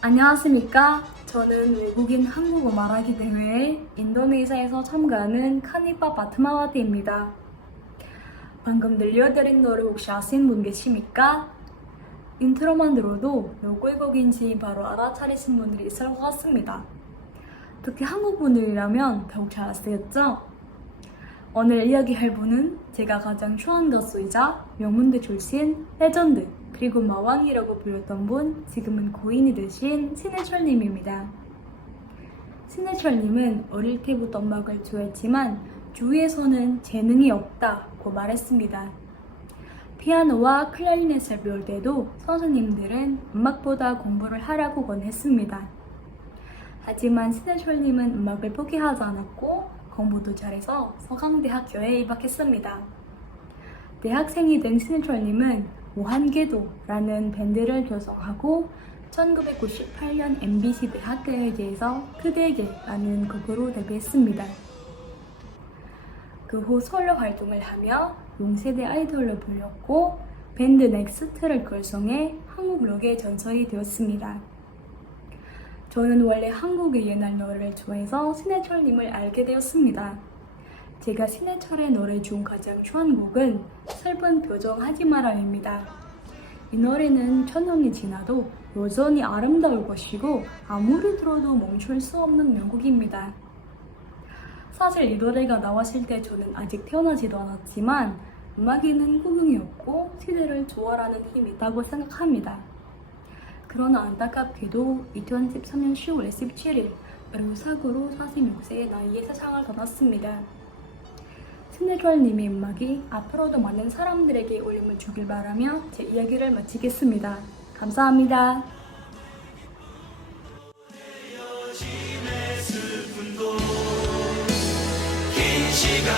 안녕하십니까. 저는 외국인 한국어 말하기 대회에 인도네시아에서 참가하는 카니파 바트마와티입니다. 방금 들려드린 노래 혹시 아시는 분 계십니까? 인트로만 들어도 누구의 곡인지 바로 알아차리신 분들이 있을 것 같습니다. 특히 한국 분들이라면 더욱 잘 아시겠죠? 오늘 이야기할 분은 제가 가장 좋아하는 가수이자 명문대 출신 레전드 그리고 마왕이라고 불렸던 분 지금은 고인이 되신 신해철님입니다. 신해철님은 어릴 때부터 음악을 좋아했지만 주위에서는 재능이 없다고 말했습니다. 피아노와 클라리넷을 배울 때도 선생님들은 음악보다 공부를 하라고 권했습니다. 하지만 신해철님은 음악을 포기하지 않았고 공부도 잘해서 서강대학교에 입학했습니다. 대학생이 된 신해철님은 무한궤도라는 밴드를 결성하고 1998년 MBC 대학교에 대해서 그대에게라는 곡으로 데뷔했습니다. 그 후 솔로 활동을 하며 용세대 아이돌로 불렸고 밴드 넥스트를 결성해 한국 록의 전설이 되었습니다. 저는 원래 한국의 옛날 노래를 좋아해서 신해철님을 알게 되었습니다. 제가 신해철의 노래 중 가장 좋아하는 곡은 슬픈 표정 하지 마라입니다. 이 노래는 천년이 지나도 여전히 아름다울 것이고 아무리 들어도 멈출 수 없는 명곡입니다. 사실 이 노래가 나왔을 때 저는 아직 태어나지도 않았지만 음악에는 꾸중이었고 시대를 조화라는 힘이 있다고 생각합니다. 그러나 안타깝게도 2013년 10월 17일 어려운 사고로 46세의 나이에 세상을 떠났습니다. 신혜결님의 음악이 앞으로도 많은 사람들에게 울림을 주길 바라며 제 이야기를 마치겠습니다. 감사합니다. 긴 시간